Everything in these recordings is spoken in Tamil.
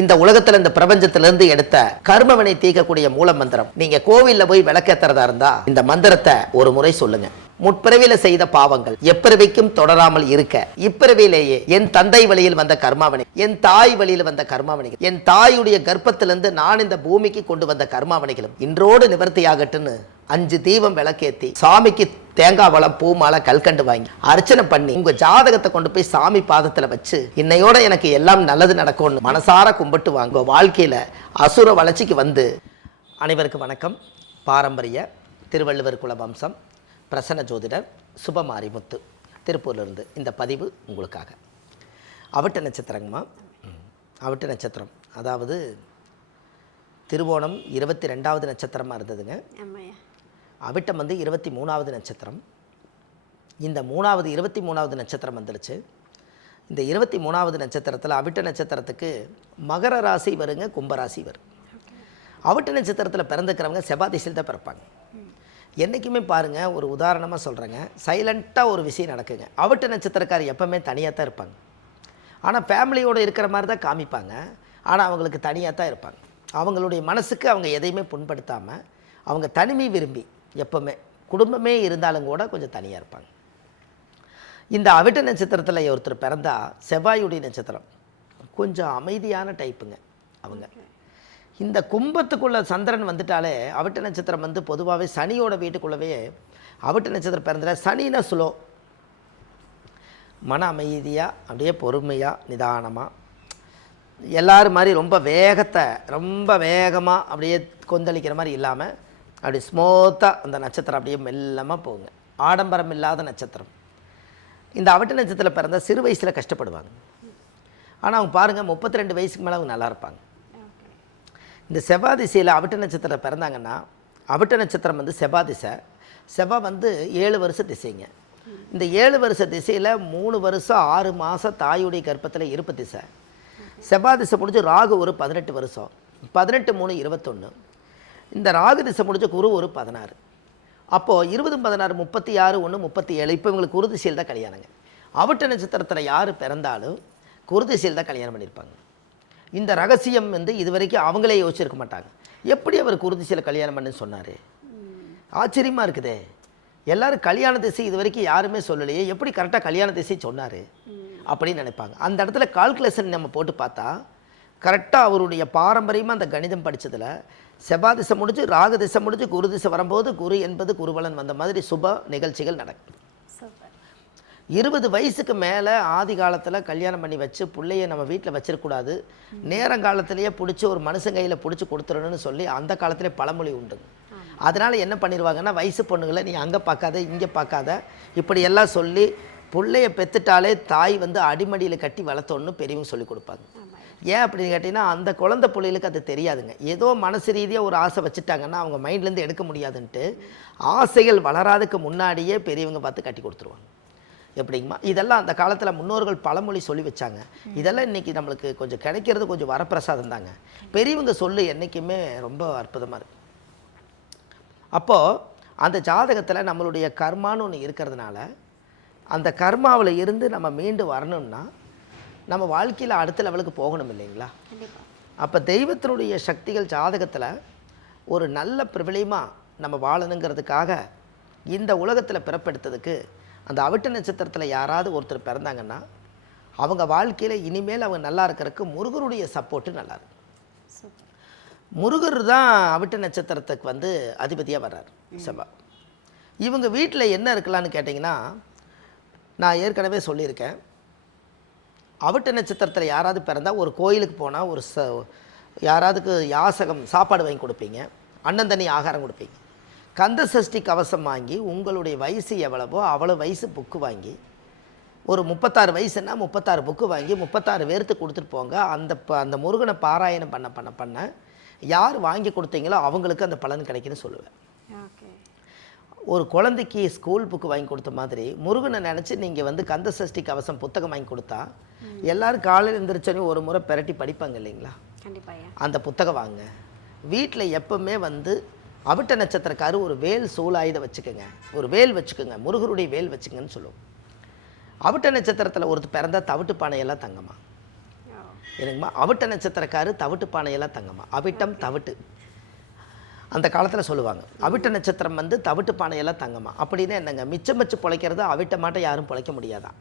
இந்த உலகத்துல இந்த பிரபஞ்சத்திலிருந்து எடுத்த கர்மவினை தீர்க்கக்கூடிய மூல மந்திரம். நீங்க கோவில்ல போய் விளக்கேத்துறதா இருந்தா இந்த மந்திரத்தை ஒரு முறை சொல்லுங்க. முற்பிறவியில செய்த பாவங்கள் எப்பிறவிக்கும் தொடராமல் இருக்க, இப்பிறவியிலேயே என் தந்தை வழியில் வந்த கர்மாவனை, என் தாய் வழியில் வந்த கர்மாவனைகள், என் தாயுடைய கர்ப்பத்திலிருந்து நான் இந்த பூமிக்கு கொண்டு வந்த கர்மாவனைகளும் இன்றோடு நிவர்த்தியாகட்டுன்னு 5 தீபம் விளக்கேத்தி சாமிக்கு தேங்காய் வளம் பூ மாலை கல்கண்டு வாங்கி அர்ச்சனை பண்ணி உங்க ஜாதகத்தை கொண்டு போய் சாமி பாதத்துல வச்சு இன்னையோட எனக்கு எல்லாம் நல்லது நடக்கும்னு மனசார கும்பிட்டு வாங்க. வாழ்க்கையில அசுர வளர்ச்சிக்கு வந்து. அனைவருக்கும் வணக்கம். பாரம்பரிய திருவள்ளுவர் குல வம்சம் பிரசன்ன ஜோதிடர் சுபமாரிமுத்து திருப்பூர்லேருந்து இந்த பதிவு உங்களுக்காக. அவிட்ட நட்சத்திரங்கம்மா. அவிட்ட நட்சத்திரம் அதாவது திருவோணம் 22வது நட்சத்திரமாக இருந்ததுங்க. அவிட்டம் வந்து 23வது நட்சத்திரம். இந்த 23வது நட்சத்திரம் வந்துருச்சு. இந்த 23வது நட்சத்திரத்தில் அவிட்ட நட்சத்திரத்துக்கு மகர ராசி வருங்க, கும்பராசி வரும். அவிட்ட நட்சத்திரத்தில் பிறந்துக்கிறவங்க செவ்வாய் திசையில் தான் பிறப்பாங்க. என்றைக்குமே பாருங்கள், ஒரு உதாரணமாக சொல்கிறேங்க, சைலண்ட்டாக ஒரு விஷயம் நடக்குங்க. அவிட்ட நட்சத்திரக்காரர் எப்போவுமே தனியாக தான் இருப்பாங்க. ஆனால் ஃபேமிலியோடு இருக்கிற மாதிரி தான் காமிப்பாங்க. ஆனால் அவங்களுக்கு தனியாக தான் இருப்பாங்க. அவங்களுடைய மனசுக்கு அவங்க எதையுமே புண்படுத்தாமல் அவங்க தனிமை விரும்பி எப்போவுமே குடும்பமே இருந்தாலும் கூட கொஞ்சம் தனியாக இருப்பாங்க. இந்த அவிட்ட நட்சத்திரத்தில் ஒருத்தர் பிறந்தால் செவ்வாயுடைய நட்சத்திரம் கொஞ்சம் அமைதியான டைப்புங்க அவங்க. இந்த கும்பத்துக்குள்ளே சந்திரன் வந்துட்டாலே அவிட்ட நட்சத்திரம் வந்து பொதுவாகவே சனியோட வீட்டுக்குள்ளவே அவிட்ட நட்சத்திரம் பிறந்த சனினா சுலோ, மன அமைதியாக அப்படியே பொறுமையாக நிதானமாக எல்லோரும் மாதிரி ரொம்ப வேகமாக அப்படியே கொந்தளிக்கிற மாதிரி இல்லாமல் அப்படி ஸ்மூத்தாக அந்த நட்சத்திரம் அப்படியே மெல்லமாக போகுங்க. ஆடம்பரம் இல்லாத நட்சத்திரம். இந்த அவிட்ட நட்சத்திரத்தில் பிறந்த சிறு வயசில் கஷ்டப்படுவாங்க. ஆனால் அவங்க பாருங்கள் 32 வயசுக்கு மேலே அவங்க நல்லா இருப்பாங்க. இந்த செவ்வாய் திசையில் அவிட்ட நட்சத்திரத்தில் பிறந்தாங்கன்னா, அவிட்ட நட்சத்திரம் வந்து செவ்வாய் திசை. செவ்வாய் வந்து 7 வருஷ திசைங்க. இந்த 7 வருஷ திசையில் 3 வருஷம் 6 மாதம் தாயுடைய கர்ப்பத்தில் இருப்பு திசை. செவ்வாய் திசை முடிஞ்சு ராகு ஒரு 18 வருஷம், 18 3 21. இந்த ராகு திசை முடிஞ்ச குரு ஒரு 16. அப்போது 20 16 36 1 37. இப்போ இவங்களுக்கு குரு திசையில் தான் கல்யாணங்க. அவிட்ட நட்சத்திரத்தில் யார் பிறந்தாலும் குரு திசையில் தான் கல்யாணம் பண்ணியிருப்பாங்க. இந்த ரகசியம் வந்து இது வரைக்கும் அவங்களே யோசிச்சிருக்க மாட்டாங்க. எப்படி அவர் குரு திசையில் கல்யாணம் பண்ணுன்னு சொன்னார்? ஆச்சரியமாக இருக்குதே. எல்லோரும் கல்யாண திசை இது வரைக்கும் யாருமே சொல்லலையே, எப்படி கரெக்டாக கல்யாண திசை சொன்னார் அப்படின்னு நினைப்பாங்க. அந்த இடத்துல கால்குலேஷன் நம்ம போட்டு பார்த்தா கரெக்டாக அவருடைய பாரம்பரியமாக அந்த கணிதம் படித்ததில் செவ்வாய் திசை முடிஞ்சு ராகு திசை முடிஞ்சு குரு திசை வரும்போது குரு என்பது குருவலன் வந்த மாதிரி சுப நிகழ்ச்சிகள் நடக்கும். 20 வயசுக்கு மேலே ஆதி காலத்தில் கல்யாணம் பண்ணி வச்சு பிள்ளைய நம்ம வீட்டில் வச்சிருக்கூடாது, நேரங்காலத்திலேயே பிடிச்சி ஒரு மனுஷன் கையில் பிடிச்சி கொடுத்துடணும்னு சொல்லி அந்த காலத்திலே பழமொழி உண்டுங்க. அதனால் என்ன பண்ணிடுவாங்கன்னா, வயசு பொண்ணுங்களை நீ அங்கே பார்க்காத இங்கே பார்க்காத இப்படி எல்லாம் சொல்லி பிள்ளைய பெற்றுட்டாலே தாய் வந்து அடிமடியில் கட்டி வளர்த்தோன்னு பெரியவங்க சொல்லி கொடுப்பாங்க. ஏன் அப்படின்னு கேட்டிங்கன்னா, அந்த குழந்தை பிள்ளைகளுக்கு அது தெரியாதுங்க. ஏதோ மனசு ரீதியாக ஒரு ஆசை வச்சுட்டாங்கன்னா அவங்க மைண்ட்லேருந்து எடுக்க முடியாதுன்ட்டு ஆசைகள் வளராதுக்கு முன்னாடியே பெரியவங்க பார்த்து கட்டி கொடுத்துருவாங்க. எப்படிங்கம்மா? இதெல்லாம் அந்த காலத்தில் முன்னோர்கள் பழமொழி சொல்லி வச்சாங்க. இதெல்லாம் இன்றைக்கி நம்மளுக்கு கொஞ்சம் கிடைக்கிறது கொஞ்சம் வரப்பிரசாதம் தாங்க. பெரியவங்க சொல்லு என்றைக்குமே ரொம்ப அற்புதமாக இருக்குது. அப்போது அந்த ஜாதகத்தில் நம்மளுடைய கர்மான்னு ஒன்று இருக்கிறதுனால அந்த கர்மாவில் இருந்து நம்ம மீண்டு வரணும்னா நம்ம வாழ்க்கையில் அடுத்த லெவலுக்கு போகணும் இல்லைங்களா? அப்போ தெய்வத்தினுடைய சக்திகள் ஜாதகத்தில் ஒரு நல்ல பிரபலியமாக நம்ம வாழணுங்கிறதுக்காக இந்த உலகத்தில் பிறப்பெடுத்ததுக்கு அந்த அவிட்ட நட்சத்திரத்தில் யாராவது ஒருத்தர் பிறந்தாங்கன்னா அவங்க வாழ்க்கையில் இனிமேல் அவங்க நல்லா இருக்கிறதுக்கு முருகருடைய சப்போர்ட்டு நல்லா இருக்கு. முருகர் தான் அவிட்ட நட்சத்திரத்துக்கு வந்து அதிபதியாக வர்றார் செவ்வாய். இவங்க வீட்டில் என்ன இருக்கலான்னு கேட்டிங்கன்னா, நான் ஏற்கனவே சொல்லியிருக்கேன், அவிட்ட நட்சத்திரத்தில் யாராவது பிறந்தால் ஒரு கோயிலுக்கு போனால் ஒரு யாராவதுக்கு யாசகம் சாப்பாடு வாங்கி கொடுப்பீங்க, அன்னம் தண்ணி ஆகாரம் கொடுப்பீங்க, கந்த சஷ்டி கவசம் வாங்கி உங்களுடைய வயசு எவ்வளவோ அவ்வளோ வயசு புக்கு வாங்கி ஒரு 36 வயசுன்னா 36 புக்கு வாங்கி 36 பேர்த்து கொடுத்துட்டு போங்க. அந்த முருகனை பாராயணம் பண்ண யார் வாங்கி கொடுத்தீங்களோ அவங்களுக்கு அந்த பலன் கிடைக்குன்னு சொல்லுவேன். ஒரு குழந்தைக்கு ஸ்கூல் புக்கு வாங்கி கொடுத்த மாதிரி முருகனை நினச்சி நீங்கள் வந்து கந்த சஷ்டி கவசம் புத்தகம் வாங்கி கொடுத்தா எல்லோரும் காலையில் எழுந்திரிச்சோன்னே ஒரு முறை பெரட்டி படிப்பாங்க இல்லைங்களா? அந்த புத்தகம் வாங்க. வீட்டில் எப்பவுமே வந்து அவிட்ட நட்சத்திரக்காரு ஒரு வேல் சூலாயுத வச்சுக்கோங்க, ஒரு வேல் வச்சுக்கோங்க, முருகருடைய வேல் வச்சுக்கங்கன்னு சொல்லுவோம். அவிட்ட நட்சத்திரத்தில் ஒருத்தர் பிறந்தால் தவிட்டு பானையெல்லாம் தங்கமா. எனக்குமா அவிட்ட நட்சத்திரக்காரு தவிட்டு பானையெல்லாம் தங்கம்மா. அவிட்டம் தவிட்டு அந்த காலத்தில் சொல்லுவாங்க. அவிட்ட நட்சத்திரம் வந்து தவிட்டு பானையெல்லாம் தங்கம்மா. அப்படின்னு என்னங்க, மிச்சம் வச்சு பிழைக்கிறது அவிட்ட மாட்டை யாரும் பிழைக்க முடியாதான்.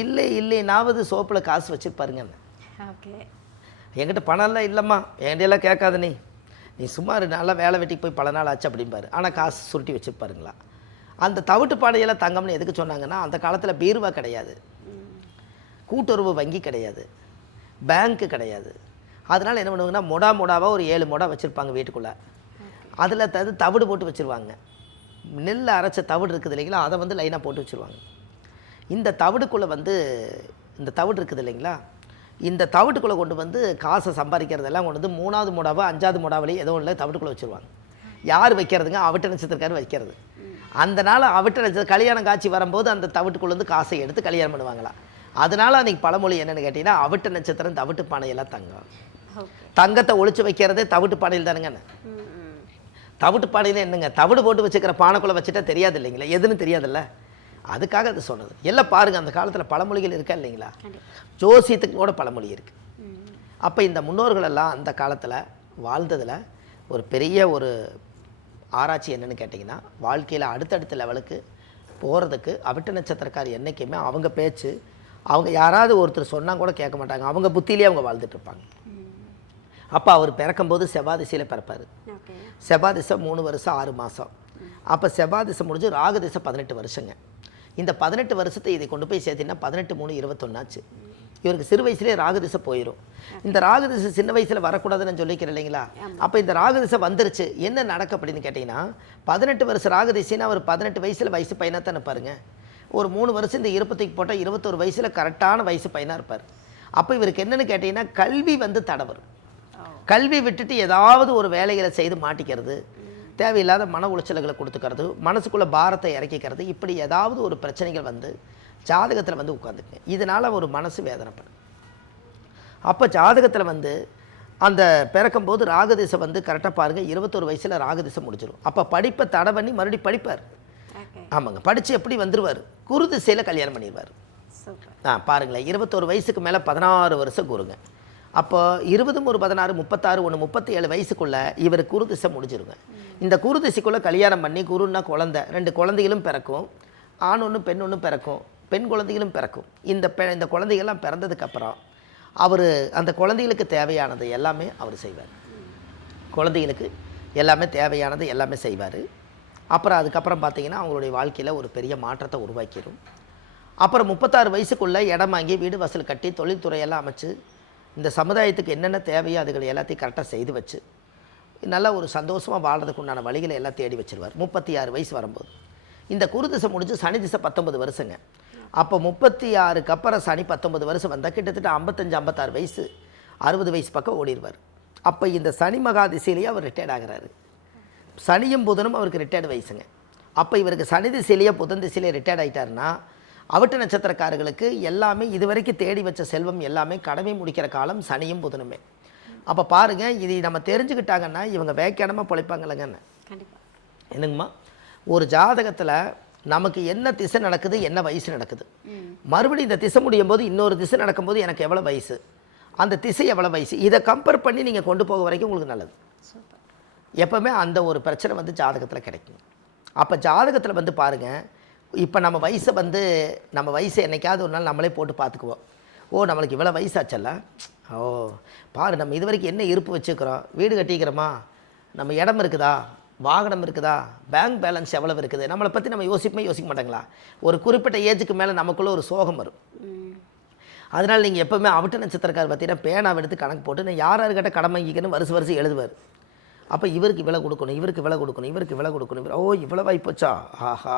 இல்லைனாவது சோப்பில் காசு வச்சுருப்பாருங்கன்னு. என்கிட்ட பணம்லாம் இல்லைம்மா, என்கிட்டலாம் கேட்காத நீ சும்மா நல்லா வேலை வெட்டிக்கு போய் பல நாள் ஆச்சு அப்படிம்பாரு. ஆனால் காசு சுருட்டி வச்சுருப்பாருங்களா. அந்த தவிட்டு பானையெல்லாம் தங்கம்னு எதுக்கு சொன்னாங்கன்னா, அந்த காலத்தில் பீருவா கிடையாது, கூட்டுறவு வங்கி கிடையாது, பேங்க்கு கிடையாது. அதனால் என்ன பண்ணுவாங்கன்னா மொடாவாக ஒரு 7 மொடா வச்சுருப்பாங்க வீட்டுக்குள்ளே. அதில் தவிடு போட்டு வச்சுருவாங்க. நெல் அரைச்ச தவிடு இருக்குது இல்லைங்களா, அதை வந்து லைனாக போட்டு வச்சுருவாங்க. இந்த தவிடுக்குள்ளே வந்து இந்த தவிடு இருக்குது இல்லைங்களா, இந்த தவிட்டுக்குள்ளே கொண்டு வந்து காசை சம்பாதிக்கிறதெல்லாம் கொண்டு வந்து 3வது மொடாவோ 5வது மொடாவிலேயே ஏதோ ஒன்று தவிட்டுக்குள்ளே வச்சுருவாங்க. யார் வைக்கிறதுங்க? அவிட்ட நட்சத்திரக்காரர் வைக்கிறது. அந்த நாள் அவிட்ட நட்சத்திரம் கல்யாணம் காட்சி வரும்போது அந்த தவிட்டுக்குள்ளேருந்து காசை எடுத்து கல்யாணம் பண்ணுவாங்களா. அதனால் அன்றைக்கி பழமொழி என்னென்னு கேட்டிங்கன்னா, அவிட்ட நட்சத்திரம் தவிட்டு பானையெல்லாம் தங்கம். தங்கத்தை ஒழிச்சு வைக்கிறதே தவிட்டு பானையில் தானுங்கண்ணே. தவிட்டு பானையில் என்னங்க, தவிடு போட்டு வச்சுக்கிற பானைக்குள்ளே வச்சுட்டா தெரியாது இல்லைங்களா, எதுன்னு தெரியாதுல்ல. அதுக்காக அது சொன்னது. எல்லாம் பாருங்கள், அந்த காலத்தில் பழமொழிகள் இருக்கா இல்லைங்களா, ஜோசியத்துக்கு கூட பழமொழி இருக்குது. அப்போ இந்த முன்னோர்களெல்லாம் அந்த காலத்தில் வாழ்ந்ததில் ஒரு பெரிய ஒரு ஆராய்ச்சி என்னென்னு கேட்டிங்கன்னா, வாழ்க்கையில் அடுத்தடுத்த லெவலுக்கு போகிறதுக்கு அவிட்ட நட்சத்திரக்கார் என்றைக்குமே அவங்க பேச்சு, அவங்க யாராவது ஒருத்தர் சொன்னால் கூட கேட்க மாட்டாங்க, அவங்க புத்தியிலே அவங்க வாழ்ந்துட்டுருப்பாங்க. அப்போ அவர் பிறக்கும்போது செவ்வாய் திசையில் பிறப்பார். செவ்வாய் திசை 3 வருஷம் 6 மாதம். அப்போ செவ்வாய் திசை முடிஞ்சு ராகு திசை 18 வருஷங்க. இந்த 18 வருஷத்தை இதை கொண்டு போய் சேர்த்திங்கன்னா 18×3=21 ஆச்சு. இவருக்கு சிறு வயசுலேயே ராகு திசை போயிடும். இந்த ராகு திசை சின்ன வயசில் வரக்கூடாதுன்னு சொல்லிக்கிறேன் இல்லைங்களா. அப்போ இந்த ராகு திசை வந்துருச்சு, என்ன நடக்கும் அப்படின்னு கேட்டிங்கன்னா, 18 வருஷம் ராகு திசைன்னா அவர் 18 வயசில் வயசு பையனாக தானே பாருங்க. ஒரு 3 வருஷம் இந்த இருப்பத்துக்கு போட்டால் 21 வயசில் கரெக்டான வயசு பையனாக இருப்பார். அப்போ இவருக்கு என்னென்னு கேட்டிங்கன்னா, கல்வி வந்து தடவரும். கல்வி விட்டுட்டு ஏதாவது ஒரு வேலைகளை செய்து மாட்டிக்கிறது, தேவையில்லாத மன உளைச்சல்களை கொடுத்துக்கிறது, மனசுக்குள்ளே பாரத்தை இறக்கிக்கிறது, இப்படி ஏதாவது ஒரு பிரச்சனைகள் வந்து ஜாதகத்தில் வந்து உட்காந்துக்குங்க. இதனால் ஒரு மனசு வேதனைப்படும். அப்போ ஜாதகத்தில் வந்து அந்த பிறக்கும்போது ராகதிசை வந்து கரெக்டாக பாருங்கள், 21 வயசில் ராகதிசை முடிஞ்சிடும். அப்போ படிப்பை தடை பண்ணி மறுபடியும் படிப்பார். ஆமாங்க, படித்து எப்படி வந்துடுவார், குரு திசையில் கல்யாணம் பண்ணிடுவார். பாருங்களேன், 21 வயசுக்கு மேலே 16 வருஷம் குருங்க. அப்போ 20 ஒரு 16 36 1 37 வயசுக்குள்ளே இவர் குரு திசை முடிஞ்சிருங்க. இந்த குரு திசைக்குள்ளே கல்யாணம் பண்ணி, குருன்னா குழந்தை, 2 குழந்தைகளும் பிறக்கும், ஆண் ஒன்று பெண் ஒன்று பிறக்கும், பெண் குழந்தைகளும் பிறக்கும். இந்த குழந்தைகள்லாம் பிறந்ததுக்கப்புறம் அவர் அந்த குழந்தைகளுக்கு தேவையானது எல்லாமே அவர் செய்வார். குழந்தைகளுக்கு எல்லாமே தேவையானது எல்லாமே செய்வார். அப்புறம் அதுக்கப்புறம் பார்த்திங்கன்னா அவங்களுடைய வாழ்க்கையில் ஒரு பெரிய மாற்றத்தை உருவாக்கிடும். அப்புறம் 36 வயசுக்குள்ளே இடம் வாங்கி வீடு வாசல் கட்டி தொழில்துறையெல்லாம் அமைச்சு இந்த சமுதாயத்துக்கு என்னென்ன தேவையோ அதுகளை எல்லாத்தையும் கரெக்டாக செய்து வச்சு நல்லா ஒரு சந்தோஷமாக வாழ்கிறதுக்கு உண்டான வழிகளை எல்லாம் தேடி வச்சுருவார். 36 வயசு வரும்போது இந்த குரு திசை முடிஞ்சு சனி திசை 19 வருஷங்க. அப்போ 36க்கு அப்புறம் சனி 19 வருஷம் வந்தால் கிட்டத்தட்ட 55 56 வயசு 60 வயசு பக்கம் ஓடிடுவார். அப்போ இந்த சனி மகா திசையிலேயே அவர் ரிட்டையர்ட் ஆகிறாரு. சனியும் புதனும் அவருக்கு ரிட்டையர்டு வயசுங்க. அப்போ இவருக்கு சனி திசையிலேயே புதன் திசையிலே ரிட்டையர்ட் ஆகிட்டாருன்னா, அவிட்ட நட்சத்திரக்காரர்களுக்கு எல்லாமே இதுவரைக்கும் தேடி வச்ச செல்வம் எல்லாமே கடமை முடிக்கிற காலம் சனியும் புதனுமே. அப்போ பாருங்கள், இது நம்ம தெரிஞ்சுக்கிட்டாங்கன்னா இவங்க வேக்கியானமாக பிழைப்பாங்கல்லங்கன்னு. என்னங்கம்மா, ஒரு ஜாதகத்தில் நமக்கு என்ன திசை நடக்குது, என்ன வயசு நடக்குது, மறுபடியும் இந்த திசை முடியும் போது இன்னொரு திசை நடக்கும்போது எனக்கு எவ்வளோ வயசு, அந்த திசை எவ்வளோ வயசு, இதை கம்பேர் பண்ணி நீங்கள் கொண்டு போக வரைக்கும் உங்களுக்கு நல்லது. எப்போவுமே அந்த ஒரு பிரச்சனை வந்து ஜாதகத்தில் கிடைக்கும். அப்போ ஜாதகத்தில் வந்து பாருங்கள், இப்போ நம்ம வயசை வந்து நம்ம வயசை என்றைக்காவது ஒரு நாள் நம்மளே போட்டு பார்த்துக்குவோம். ஓ, நம்மளுக்கு இவ்வளோ வயசாச்சல்ல, ஓ பாரு நம்ம இது வரைக்கும் என்ன இருப்பு வச்சுக்கிறோம், வீடு கட்டிக்கிறோமா, நம்ம இடம் இருக்குதா, வாகனம் இருக்குதா, பேங்க் பேலன்ஸ் எவ்வளோ இருக்குது, நம்மளை பற்றி நம்ம யோசிக்க மாட்டாங்களா. ஒரு குறிப்பிட்ட ஏஜுக்கு மேலே நமக்குள்ளே ஒரு சோகம் வரும். அதனால் நீங்கள் எப்போவுமே அவிட்ட நட்சத்திரக்கார் பார்த்தீங்கன்னா பேனாவை எடுத்து கணக்கு போட்டு நான் யார்கிட்ட கடன் வாங்கிக்கணும் வருஷம் எழுதுவார். அப்போ இவருக்கு விலை கொடுக்கணும், இவருக்கு விலை கொடுக்கணும், இவருக்கு விலை கொடுக்கணும், ஓ இவ்வளோ வாய்ப்போச்சா, ஆஹா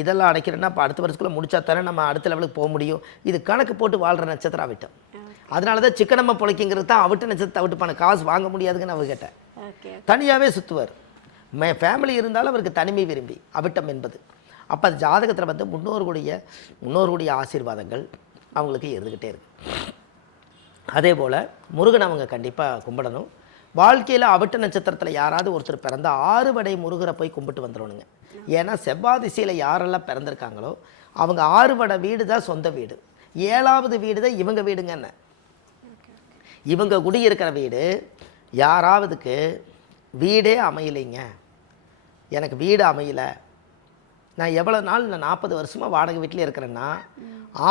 இதெல்லாம் அடைக்கிறேன்னா அப்போ அடுத்த வருஷத்துக்குள்ளே முடிச்சா தானே நம்ம அடுத்த லெவலுக்கு போக முடியும். இது கணக்கு போட்டு வாழ்கிற நட்சத்திரம் அவிட்டம். அதனால தான் சிக்கனமாக பிழைக்குங்கிறது தான் அவிட்ட நட்சத்திரத்தை அவிட்டுப்பான. காசு வாங்க முடியாதுங்கன்னு அவர் கேட்டேன். தனியாகவே சுற்றுவார். ஃபேமிலி இருந்தாலும் அவருக்கு தனிமை விரும்பி அவிட்டம் என்பது. அப்போ அது ஜாதகத்தில் வந்து முன்னோர்களுடைய ஆசீர்வாதங்கள் அவங்களுக்கு இருந்துக்கிட்டே இருக்கு. அதே போல் முருகன் அவங்க கண்டிப்பாக கும்பிடணும். வாழ்க்கையில் அவிட்ட நட்சத்திரத்தில் யாராவது ஒருத்தர் பிறந்த 6 வடை முருகரை போய் கும்பிட்டு வந்துடணுங்க. ஏன்னா செவ்வாய் திசையில் யாரெல்லாம் பிறந்திருக்காங்களோ அவங்க 6 வடை வீடு தான் சொந்த வீடு, 7வது வீடு தான் இவங்க வீடுங்க. என்ன இவங்க குடியிருக்கிற வீடு யாராவதுக்கு வீடே அமையலைங்க, எனக்கு வீடு அமையலை, நான் எவ்வளோ நாள் நான் 40 வருஷமாக வாடகை வீட்டில் இருக்கிறேன்னா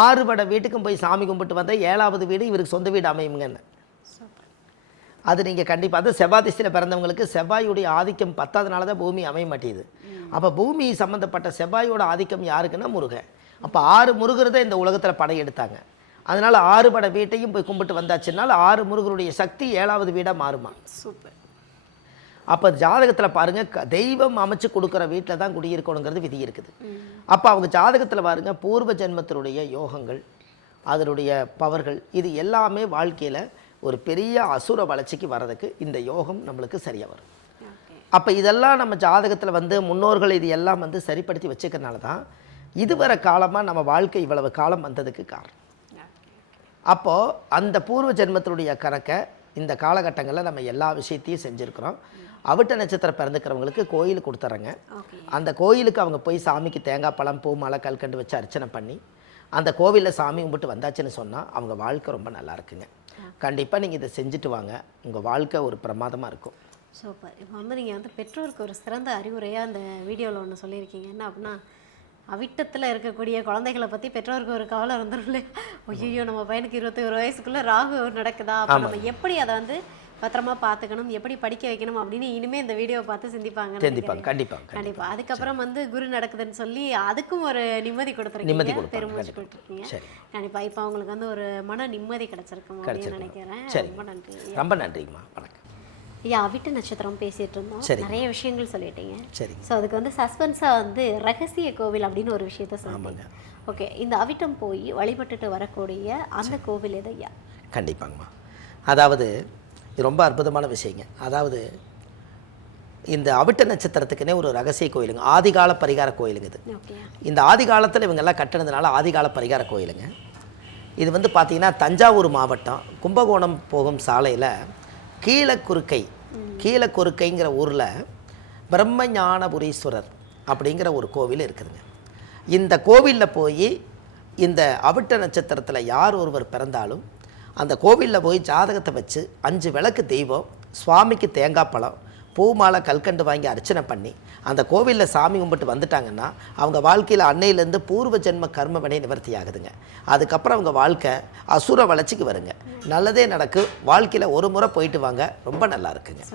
6 வட வீட்டுக்கும் போய் சாமி கும்பிட்டு வந்தால் 7வது வீடு இவருக்கு சொந்த வீடு அமையுங்கன்னு. அது நீங்கள் கண்டிப்பாக அது செவ்வாய் திசையில் பிறந்தவங்களுக்கு செவ்வாயுடைய ஆதிக்கம் 10வது நாள் தான் பூமி அமைய மாட்டேது. அப்போ பூமி சம்மந்தப்பட்ட செவ்வாயோட ஆதிக்கம் யாருக்குன்னா முருகன். அப்போ 6 முருகர் தான் இந்த உலகத்தில் படையெடுத்தாங்க. அதனால் 6 பட வீட்டையும் போய் கும்பிட்டு வந்தாச்சுனால் 6 முருகருடைய சக்தி 7வது வீடாக மாறுமா. சூப்பர். அப்போ ஜாதகத்தில் பாருங்கள், தெய்வம் அமைச்சு கொடுக்குற வீட்டில் தான் குடியிருக்கணுங்கிறது விதி இருக்குது. அப்போ அவங்க ஜாதகத்தில் பாருங்கள், பூர்வ ஜென்மத்தினுடைய யோகங்கள், அதனுடைய பவர்கள், இது எல்லாமே வாழ்க்கையில் ஒரு பெரிய அசுர வளர்ச்சிக்கு வர்றதுக்கு இந்த யோகம் நம்மளுக்கு சரியாக வரும். அப்போ இதெல்லாம் நம்ம ஜாதகத்தில் வந்து முன்னோர்கள் இது எல்லாம் வந்து சரிப்படுத்தி வச்சுக்கிறனால தான் இதுவரை காலமாக நம்ம வாழ்க்கை இவ்வளவு காலம் வந்ததுக்கு காரணம். அப்போது அந்த பூர்வ ஜென்மத்தினுடைய கணக்கை இந்த காலகட்டங்களில் நம்ம எல்லா விஷயத்தையும் செஞ்சுருக்கிறோம். அவிட்ட நட்சத்திரம் பிறந்துக்கிறவங்களுக்கு கோயில் கொடுத்துட்றேங்க. அந்த கோயிலுக்கு அவங்க போய் சாமிக்கு தேங்காய் பழம் பூ மாலை கல்கண்டு வச்சு அர்ச்சனை பண்ணி அந்த கோவிலில் சாமி கும்பிட்டு வந்தாச்சுன்னு சொன்னால் அவங்க வாழ்க்கை ரொம்ப நல்லா இருக்குங்க. கண்டிப்பாக நீங்கள் இதை செஞ்சுட்டு வாங்க, உங்கள் வாழ்க்கை ஒரு பிரமாதமாக இருக்கும். சூப்பர். இப்போ வந்து நீங்கள் வந்து பெற்றோருக்கு ஒரு சிறந்த அறிவுரையாக அந்த வீடியோவில் ஒன்று சொல்லியிருக்கீங்க. என்ன அப்படின்னா, அவிட்டத்தில் இருக்கக்கூடிய குழந்தைகளை பற்றி பெற்றோருக்கு ஒரு கவலை வந்துடும் இல்லையா? ஐயோ நம்ம பையனுக்கு 21 வயசுக்குள்ளே ராகு நடக்குதா, அப்போ நம்ம எப்படி அதை வந்து பத்திரமா பார்த்துக்கணும், எப்படி படிக்க வைக்கணும் அப்படின்னு இனிமேல் இந்த வீடியோவை பார்த்து சிந்திப்பாங்க. கண்டிப்பாக. அதுக்கப்புறம் வந்து குரு நடக்குதுன்னு சொல்லி அதுக்கும் ஒரு நிம்மதி கொடுத்துருக்கீங்க, பெருமூச்சு கொடுத்துருக்கீங்க. கண்டிப்பாக இப்போ அவங்களுக்கு வந்து ஒரு மன நிம்மதி கிடைச்சிருக்கும் அப்படின்னு நினைக்கிறேன். ரொம்ப நன்றி. ரொம்ப நன்றிம்மா. வணக்கம். ஐயா, அவிட்ட நட்சத்திரம் பேசிகிட்டு இருந்தோம், நிறைய விஷயங்கள் சொல்லிட்டீங்க. சரி. ஸோ அதுக்கு வந்து சஸ்பென்ஸாக வந்து ரகசிய கோவில் அப்படின்னு ஒரு விஷயத்த சொல்லுவாங்க. ஓகே, இந்த அவிட்டம் போய் வழிபட்டுட்டு வரக்கூடிய அந்த கோவில் எது ஐயா? கண்டிப்பாங்கம்மா. அதாவது இது ரொம்ப அற்புதமான விஷயங்க. அதாவது இந்த அவிட்ட நட்சத்திரத்துக்குன்னே ஒரு ரகசிய கோயிலுங்க, ஆதிகால பரிகார கோயிலுங்க இது. இந்த ஆதி காலத்தில் இவங்கெல்லாம் கட்டினதுனால ஆதிகால பரிகார கோயிலுங்க. இது வந்து பார்த்திங்கன்னா தஞ்சாவூர் மாவட்டம் கும்பகோணம் போகும் சாலையில் கீழக்குறுக்கைங்கிற ஊரில் பிரம்மஞானபுரீஸ்வரர் அப்படிங்கிற ஒரு கோவில் இருக்குதுங்க. இந்த கோவிலில் போய் இந்த அவிட்ட நட்சத்திரத்தில் யார் ஒருவர் பிறந்தாலும் அந்த கோவிலில் போய் ஜாதகத்தை வச்சு 5 விளக்கு தெய்வம், சுவாமிக்கு தேங்காய் பழம், பூ மாலை கல்கண்டு வாங்கி அர்ச்சனை பண்ணி அந்த கோவிலில் சாமி கும்பிட்டு வந்துட்டாங்கன்னா அவங்க வாழ்க்கையில் அன்னையிலேருந்து பூர்வ ஜென்ம கர்ம வினை நிவர்த்தி ஆகுதுங்க. அதுக்கப்புறம் அவங்க வாழ்க்கை அசுர வளர்ச்சிக்கு வருங்க. நல்லதே நடக்கும். வாழ்க்கையில் ஒரு முறை போயிட்டு வாங்க, ரொம்ப நல்லா இருக்குங்க.